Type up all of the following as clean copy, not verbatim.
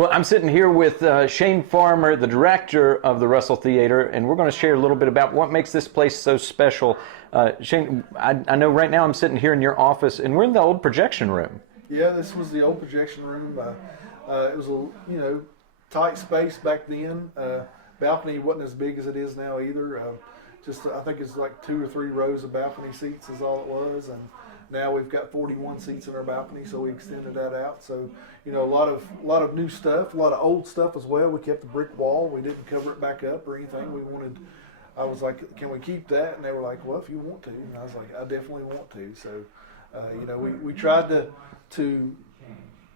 Well, I'm sitting here with Shane Farmer, the director of the Russell Theater, and we're going to share a little bit about what makes this place so special. Shane, I know right now I'm sitting here in your office, and we're in the old projection room. Yeah, this was the old projection room. It was a tight space back then. Balcony wasn't as big as it is now either. I think it's like 2 or 3 rows of balcony seats is all it was, and now we've got 41 seats in our balcony, so we extended that out. So, a lot of new stuff, a lot of old stuff as well. We kept the brick wall. We didn't cover it back up or anything. I was like, can we keep that? And they were like, well, if you want to. And I was like, I definitely want to. So, we tried to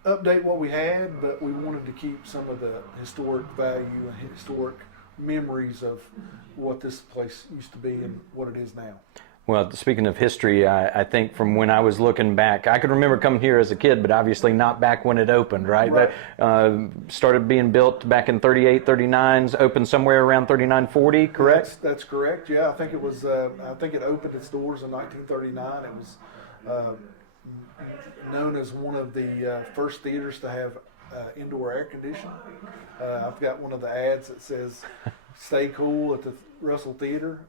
update what we had, but we wanted to keep some of the historic value and historic memories of what this place used to be and what it is now. Well, speaking of history, I think from when I was looking back, I could remember coming here as a kid, but obviously not back when it opened, right? Right. Started being built back in 38, 39s, opened somewhere around 39, 40, correct? That's correct, yeah. I think it opened its doors in 1939. It was known as one of the first theaters to have indoor air conditioning. I've got one of the ads that says, "Stay cool at the Russell Theater."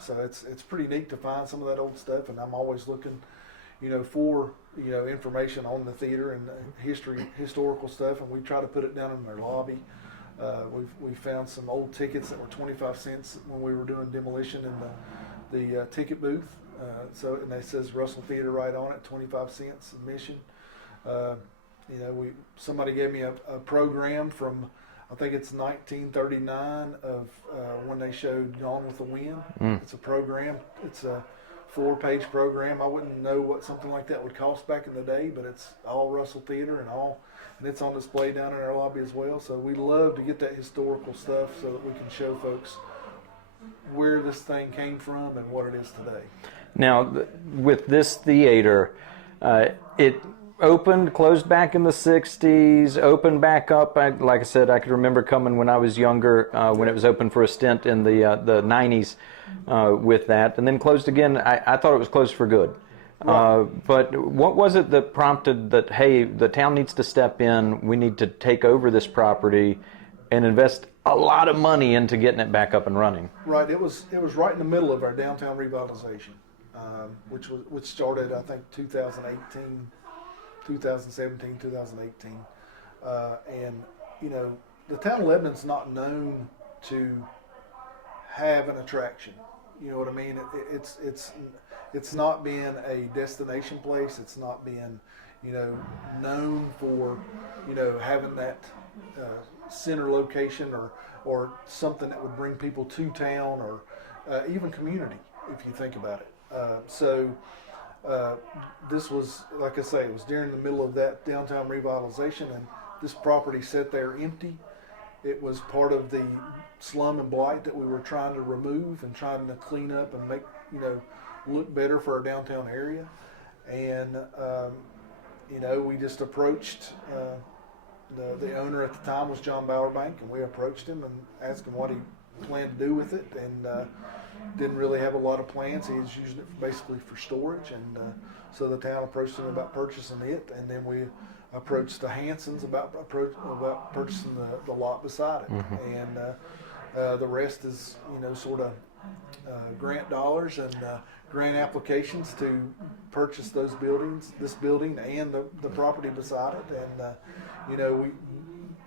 So it's pretty neat to find some of that old stuff, and I'm always looking, for information on the theater and historical stuff, and we try to put it down in their lobby. We found some old tickets that were 25 cents when we were doing demolition in the ticket booth. And it says Russell Theater right on it, 25 cents admission. Somebody gave me a program from, I think it's 1939 of when they showed Gone with the Wind. It's a program. It's a 4-page program. I wouldn't know what something like that would cost back in the day, but it's all Russell Theater and it's on display down in our lobby as well. So we love to get that historical stuff so that we can show folks where this thing came from and what it is today. Now, with this theater, it opened, closed back in the 60s, opened back up. Like I said, I could remember coming when I was younger, when it was open for a stint in the 90s with that, and then closed again. I thought it was closed for good. Right. But what was it that prompted that, hey, the town needs to step in, we need to take over this property and invest a lot of money into getting it back up and running? Right. It was right in the middle of our downtown revitalization, which started, I think, 2017, 2018. And, the town of Lebanon's not known to have an attraction. You know what I mean? It's not being a destination place. It's not being, known for, having that center location or something that would bring people to town or even community, if you think about it. This was, like I say, it was during the middle of that downtown revitalization, and this property sat there empty. It was part of the slum and blight that we were trying to remove and trying to clean up and make, look better for our downtown area. And, we just approached, the owner at the time was John Bowerbank, and we approached him and asked him what he planned to do with it, and didn't really have a lot of plans. He was using it basically for storage, and so the town approached him about purchasing it, and then we approached the Hansons about purchasing the lot beside it. Mm-hmm. And the rest is, sort of grant dollars and grant applications to purchase this building and the property beside it. And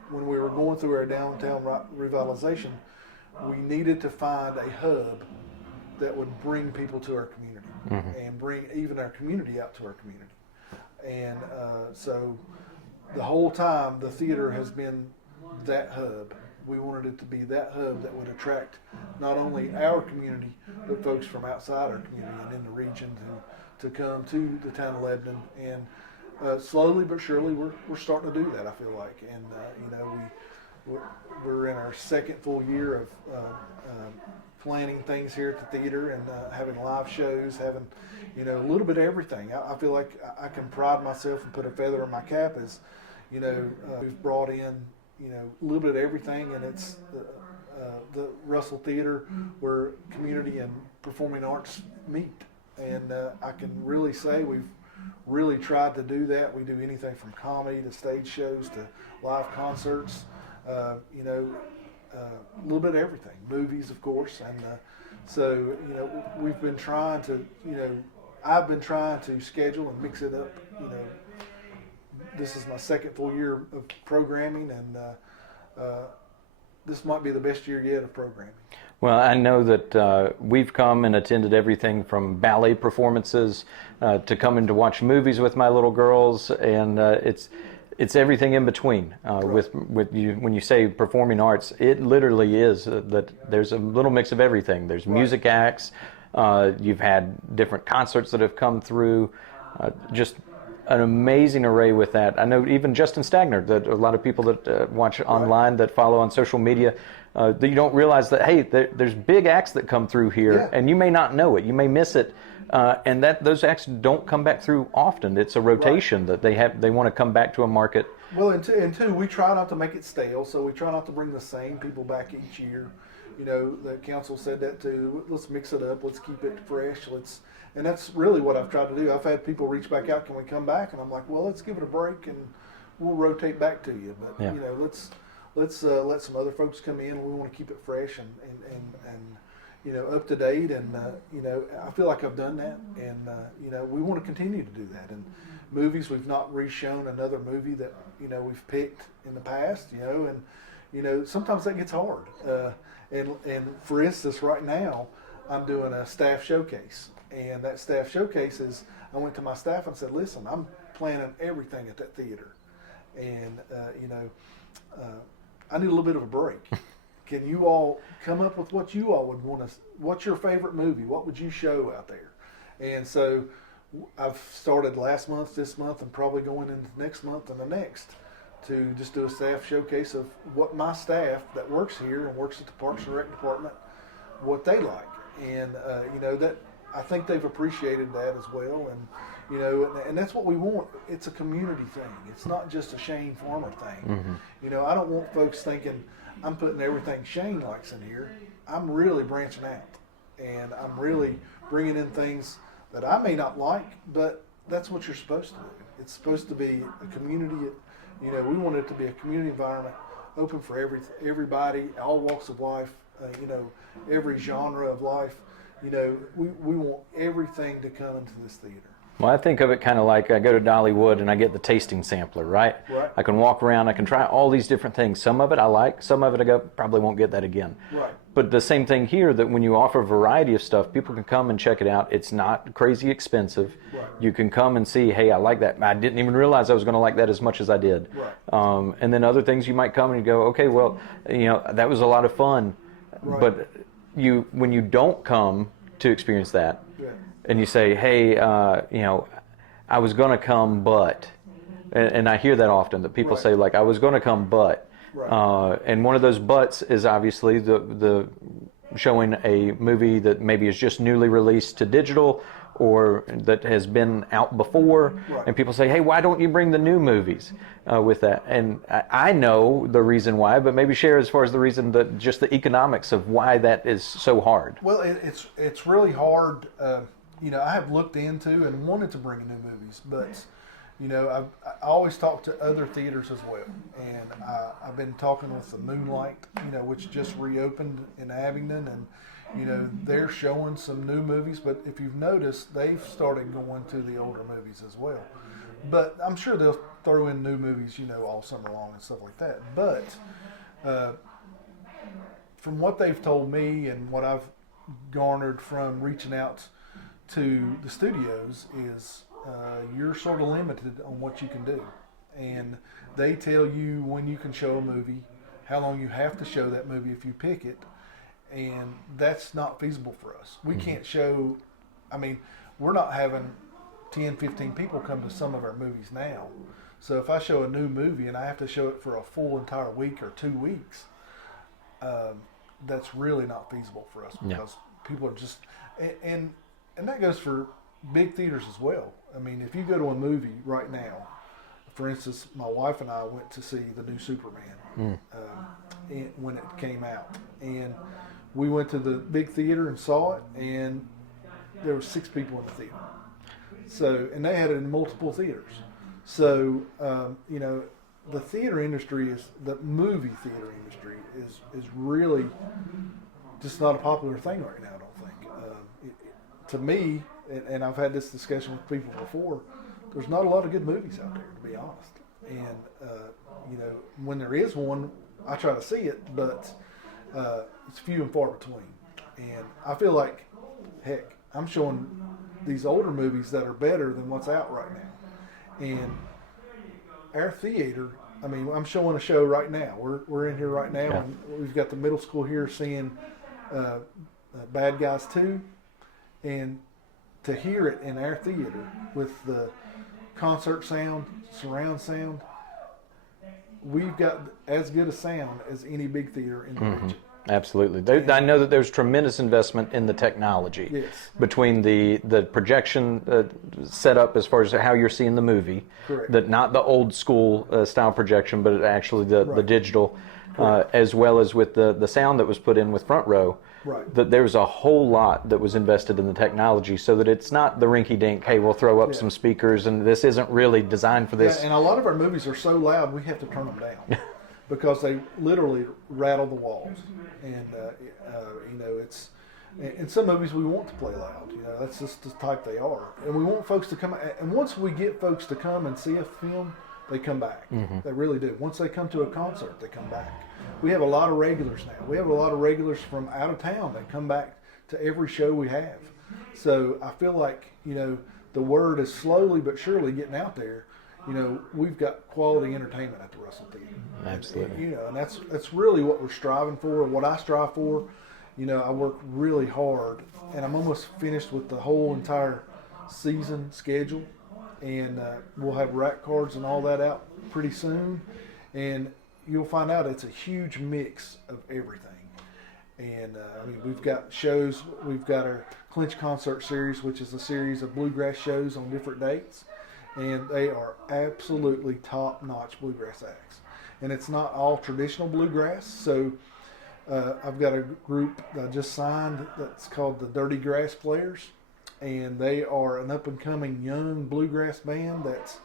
when we were going through our downtown revitalization, we needed to find a hub that would bring people to our community, mm-hmm. and bring even our community out to our community. And so the whole time the theater has been that hub. We wanted it to be that hub that would attract not only our community, but folks from outside our community and in the region to come to the town of Lebanon. And slowly but surely we're starting to do that, I feel like. And we're in our second full year of planning things here at the theater and having live shows, having a little bit of everything. I feel like I can pride myself and put a feather in my cap as we've brought in a little bit of everything, and it's the Russell Theater where community and performing arts meet. And I can really say really tried to do that. We do anything from comedy to stage shows to live concerts, you know, a little bit of everything, movies, of course. And so, you know, we've been trying to, you know, I've been trying to schedule and mix it up. You know, this is my second full year of programming, and this might be the best year yet of programming. Well, I know that we've come and attended everything from ballet performances to coming to watch movies with my little girls, and it's everything in between. Right. With you, when you say performing arts, it literally is that there's a little mix of everything. There's music acts. You've had different concerts that have come through. Just an amazing array with that. I know even Justin Stagner, that a lot of people that watch online, that follow on social media, that you don't realize that, hey, there's big acts that come through here, and you may not know it, you may miss it, and that those acts don't come back through often. It's a rotation that they want to come back to a market. Well, and two, we try not to make it stale, so we try not to bring the same people back each year. You know, the council said that too. Let's mix it up. Let's keep it fresh. And that's really what I've tried to do. I've had people reach back out, can we come back? And I'm like, well, let's give it a break and we'll rotate back to you. But you know, let's let some other folks come in. We want to keep it fresh and you know, up to date. And you know, I feel like I've done that. And you know, we want to continue to do that. And movies, we've not reshown another movie that, you know, we've picked in the past. You know, and you know, sometimes that gets hard. And for instance, right now, I'm doing a staff showcase. And that staff showcase is, I went to my staff and said, listen, I'm planning everything at that theater. And, you know, I need a little bit of a break. Can you all come up with what you all would want to, what's your favorite movie? What would you show out there? And so I've started last month, this month, and probably going into next month and the next to just do a staff showcase of what my staff that works here and works at the Parks and Rec Department, what they like. And, you know, that, I think they've appreciated that as well, and you know, and that's what we want. It's a community thing. It's not just a Shane Farmer thing. Mm-hmm. You know, I don't want folks thinking I'm putting everything Shane likes in here. I'm really branching out, and I'm really bringing in things that I may not like, but that's what you're supposed to do. It's supposed to be a community. You know, we want it to be a community environment, open for everybody, all walks of life. You know, every genre of life. You know, we want everything to come into this theater. Well, I think of it kind of like I go to Dollywood and I get the tasting sampler, right? Right. I can walk around, I can try all these different things. Some of it I like, some of it I go, probably won't get that again. Right. But the same thing here, that when you offer a variety of stuff, people can come and check it out. It's not crazy expensive. Right. You can come and see, hey, I like that. I didn't even realize I was going to like that as much as I did. Right. And then other things you might come and you go, okay, well, you know, that was a lot of fun. Right. But when you don't come to experience that, and you say, hey, you know, I was going to come, but, and I hear that often, that people say, like, I was going to come, but, and one of those buts is obviously the showing a movie that maybe is just newly released to digital, or that has been out before, and people say, hey, why don't you bring the new movies with that? And I know the reason why, but maybe share as far as the reason, that just the economics of why that is so hard. Well, it's really hard. You know, I have looked into and wanted to bring new movies, but you know, I always talk to other theaters as well, and I've been talking with the Moonlight, you know, which just reopened in Abingdon, and you know, they're showing some new movies, but if you've noticed, they've started going to the older movies as well. But I'm sure they'll throw in new movies, you know, all summer long and stuff like that. But from what they've told me and what I've garnered from reaching out to the studios is you're sort of limited on what you can do. And they tell you when you can show a movie, how long you have to show that movie if you pick it. And that's not feasible for us. We can't show, I mean, we're not having 10, 15 people come to some of our movies now. So if I show a new movie and I have to show it for a full entire week or 2 weeks, that's really not feasible for us, because people are just, and that goes for big theaters as well. I mean, if you go to a movie right now, for instance, my wife and I went to see the new Superman when it came out, and we went to the big theater and saw it, and there were 6 people in the theater. So, and they had it in multiple theaters. So, you know, the theater industry the movie theater industry is really just not a popular thing right now, I don't think. To me, and I've had this discussion with people before, there's not a lot of good movies out there, to be honest. And, you know, when there is one, I try to see it, but it's few and far between. And I feel like, heck, I'm showing these older movies that are better than what's out right now. And our theater, I mean, I'm showing a show right now. We're in here right now, and we've got the middle school here seeing Bad Guys 2. And to hear it in our theater with the concert sound, surround sound, we've got as good a sound as any big theater in the region. Absolutely. I know that there's tremendous investment in the technology between the projection setup as far as how you're seeing the movie. Correct. That not the old school style projection, but actually the digital, as well as with the sound that was put in with Front Row. Right. That there's a whole lot that was invested in the technology, so that it's not the rinky-dink, hey, we'll throw up some speakers, and this isn't really designed for this. Yeah, and a lot of our movies are so loud we have to turn them down because they literally rattle the walls. And you know, it's in some movies we want to play loud. You know, that's just the type they are, and we want folks to come. And once we get folks to come and see a film, they come back. They really do. Once they come to a concert, they come back. We have a lot of regulars now. We have a lot of regulars from out of town that come back to every show we have. So I feel like, you know, the word is slowly but surely getting out there. You know, we've got quality entertainment at the Russell Theater. Absolutely. And, you know, and that's really what we're striving for, what I strive for. You know, I work really hard, and I'm almost finished with the whole entire season schedule. And we'll have rack cards and all that out pretty soon. And you'll find out it's a huge mix of everything. And I mean, we've got shows. We've got our Clinch Concert Series, which is a series of bluegrass shows on different dates. And they are absolutely top-notch bluegrass acts. And it's not all traditional bluegrass. So I've got a group that I just signed that's called the Dirty Grass Players. And they are an up-and-coming young bluegrass band that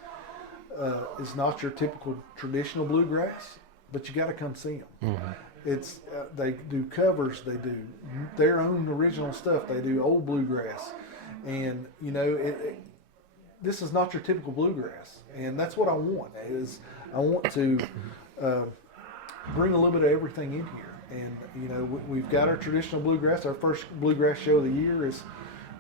is not your typical traditional bluegrass, but you got to come see them. It's they do covers, they do their own original stuff, they do old bluegrass, and you know this is not your typical bluegrass, and that's what I want. I want to bring a little bit of everything in here, and you know we've got our traditional bluegrass. Our first bluegrass show of the year is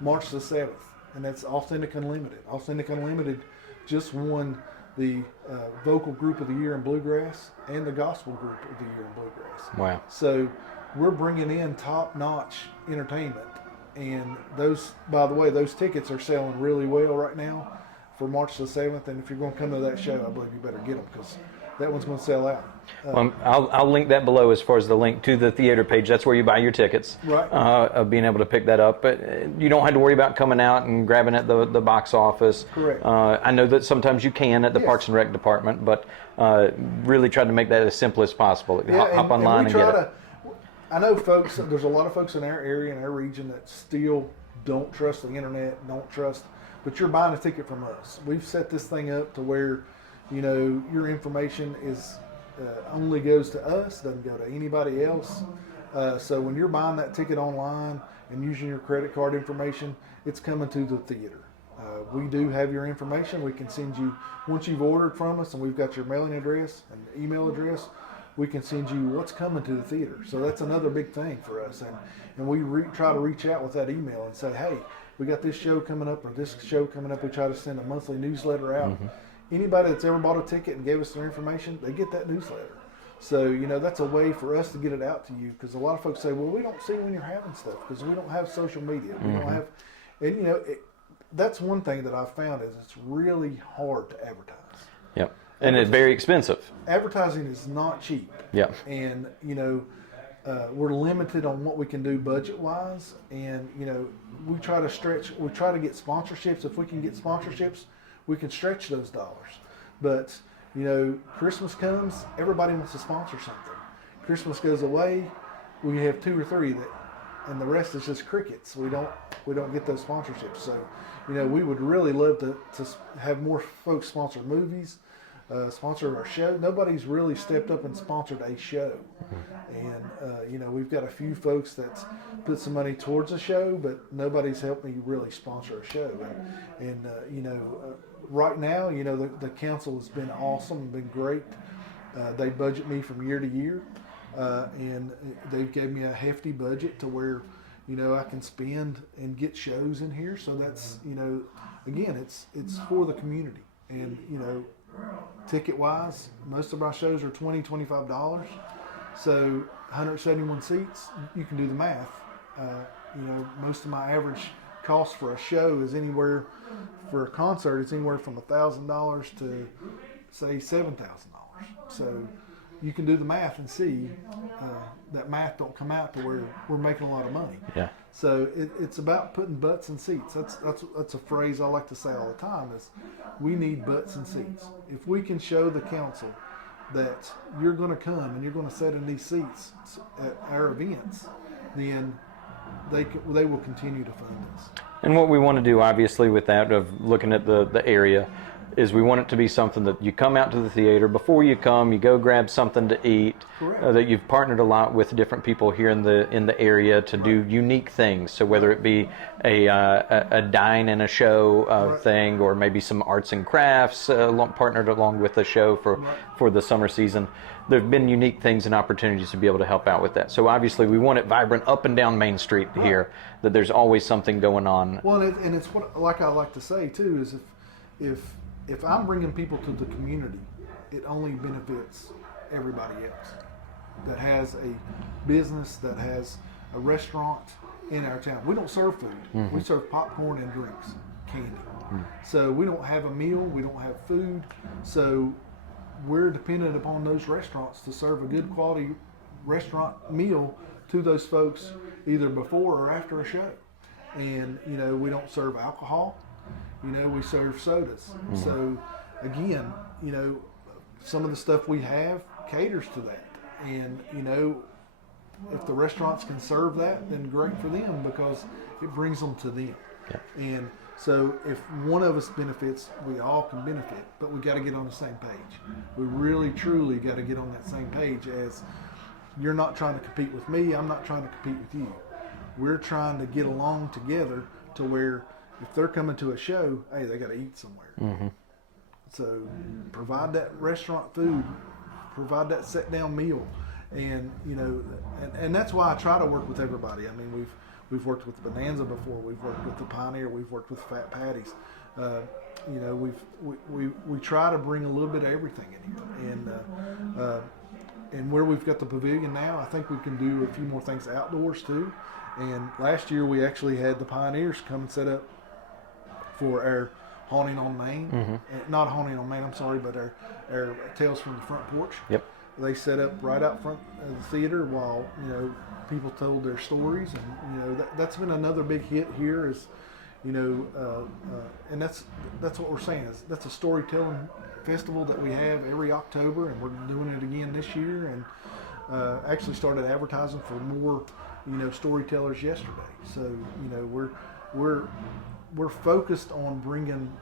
March the 7th, and that's Authentic Unlimited. Authentic Unlimited just won the vocal group of the year in bluegrass and the gospel group of the year in bluegrass. Wow. So we're bringing in top-notch entertainment, and those, by the way, those tickets are selling really well right now for March the 7th, and if you're going to come to that show, I believe you better get them because that one's going to sell out. Well, I'll link that below as far as the link to the theater page. That's where you buy your tickets. Right. Of being able to pick that up. But you don't have to worry about coming out and grabbing at the box office. Correct. I know that sometimes you can at the Parks and Rec department, but really try to make that as simple as possible. Hop online and get it. I know folks, there's a lot of folks in our area, in our region, that still don't trust the internet, but you're buying a ticket from us. We've set this thing up to where, you know, your information is only goes to us, doesn't go to anybody else. So when you're buying that ticket online and using your credit card information, it's coming to the theater. We do have your information. We can send you, once you've ordered from us and we've got your mailing address and email address, we can send you what's coming to the theater. So that's another big thing for us. And we try to reach out with that email and say, hey, we got this show coming up or this show coming up. We try to send a monthly newsletter out. Anybody that's ever bought a ticket and gave us their information, they get that newsletter. So, you know, that's a way for us to get it out to you, because a lot of folks say, well, we don't see when you're having stuff because we don't have social media. We don't have, and, you know, that's one thing that I've found is it's really hard to advertise. Yep. And it's very expensive. Advertising is not cheap. Yep. And, you know, we're limited on what we can do budget-wise. And, you know, we try to get sponsorships. If we can get sponsorships, we can stretch those dollars. But, you know, Christmas comes, everybody wants to sponsor something. Christmas goes away, we have 2 or 3 that and the rest is just crickets. We don't get those sponsorships. So, you know, we would really love to have more folks sponsor movies, sponsor our show. Nobody's really stepped up and sponsored a show, and you know, we've got a few folks that's put some money towards a show, but nobody's helped me really sponsor a show. And you know, right now, you know, the council has been awesome, been great. They budget me from year to year, and they've gave me a hefty budget to where, you know, I can spend and get shows in here. So that's, you know, again, it's for the community. And, you know, ticket wise, most of our shows are $20-$25. So 171 seats, you can do the math. You know, most of my average cost for a show is anywhere, for a concert, it's anywhere from $1,000 to say $7,000. So you can do the math and see that math don't come out to where we're making a lot of money. Yeah. So it's about putting butts in seats. That's a phrase I like to say all the time, is we need butts in seats. If we can show the council that you're going to come and you're going to sit in these seats at our events, then they will continue to fund us. And what we want to do, obviously, with that, of looking at the area, is we want it to be something that you come out to the theater. Before you come, you go grab something to eat. That you've partnered a lot with different people here in the area to do unique things. So whether it be a dine and a show thing, or maybe some arts and crafts partnered along with the show for the summer season, there have been unique things and opportunities to be able to help out with that. So obviously we want it vibrant up and down Main Street here, that there's always something going on. Well, and it's what, like I like to say too, is if I'm bringing people to the community, it only benefits everybody else that has a business, that has a restaurant in our town. We don't serve food. Mm-hmm. We serve popcorn and drinks, candy. Mm-hmm. So we don't have a meal. We don't have food. So we're dependent upon those restaurants to serve a good quality restaurant meal to those folks either before or after a show. And, you know, we don't serve alcohol. You know, we serve sodas. Mm-hmm. So, again, you know, some of the stuff we have caters to that. And, you know, if the restaurants can serve that, then great for them, because it brings them to them. Yeah. And so if one of us benefits, we all can benefit. But we got to get on the same page. We really, truly got to get on that same page, as you're not trying to compete with me. I'm not trying to compete with you. We're trying to get along together to where if they're coming to a show, hey, they got to eat somewhere. Mm-hmm. So provide that restaurant food, provide that sit-down meal, and you know, and that's why I try to work with everybody. I mean, we've worked with Bonanza before, we've worked with the Pioneer, we've worked with Fat Patties. You know, we try to bring a little bit of everything in here, and where we've got the pavilion now, I think we can do a few more things outdoors too. And last year we actually had the Pioneers come and set up for our Haunting on Main. Mm-hmm. Not Haunting on Main, I'm sorry, but our Tales from the Front Porch. Yep. They set up right out front of the theater while, you know, people told their stories. And, you know, that's been another big hit here, is, you know, and that's what we're saying, is that's a storytelling festival that we have every October, and we're doing it again this year, and actually started advertising for more, you know, storytellers yesterday. So, you know, we're focused on bringing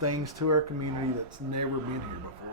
things to our community that's never been here before.